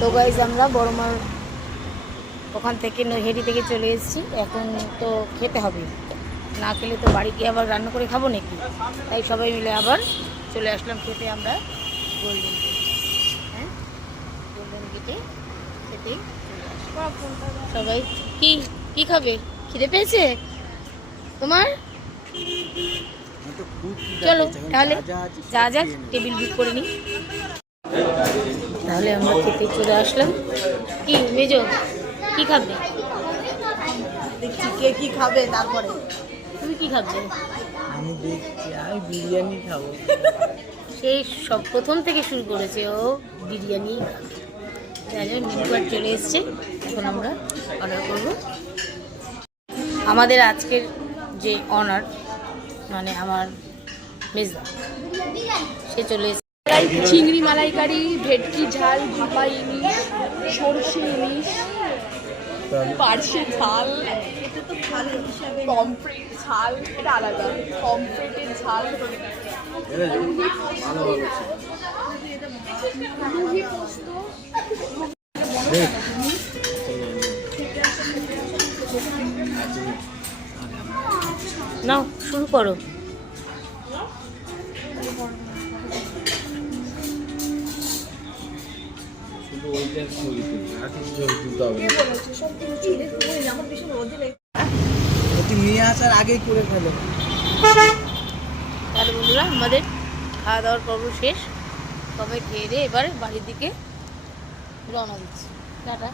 তো গাইজ আমরা বড়মার ওখান থেকে নৈহাটি থেকে চলে এসেছি। এখন তো খেতে হবে, না খেলে তো বাড়ি গিয়ে আবার রান্না করে খাবো নাকি। তাই সবাই মিলে আবার চলে আসলাম খেতে আমরা গোল্ডেন গেট। হ্যাঁ, গোল্ডেন গেটে খেতে সবাই। কি কি খাবে? খিদে পেয়েছে তোমার? চলো তাহলে যা যা টেবিল বুক করে নিই। তাহলে আমরা খেতে চলে আসলাম। কি মেজো কি খাবে? দেখছি কে কি খাবে। তারপরে তুমি কি খাবে? আমি দেখছি আমি বিরিয়ানি খাবো। সেই সব প্রথম থেকে শুরু করেছে ও বিরিয়ানি। মেনু কার্ড চলে এসছে, এখন আমরা অর্ডার করব। আমাদের আজকের যে অনার মানে আমার মেজদা, সে চলে এসছে। চিংড়ি মালাইকারি, ভেটকি ঝাল, ভাপা ইলিশ, সরষে ইলিশ, পার্শে ঝাল, পমফ্রেট ঝাল, এটা আলাদা, পমফ্রেটের ঝাল, রুহি পোস্ত। নাও শুরু করো। নিয়ে আসার আগেই করে ফেলো। তাহলে বন্ধুরা আমাদের খাওয়া দাওয়ার পর্ব শেষ। সবাই খেয়ে দিয়ে এবার বাড়ির দিকে রওনা দিচ্ছি। টাটা।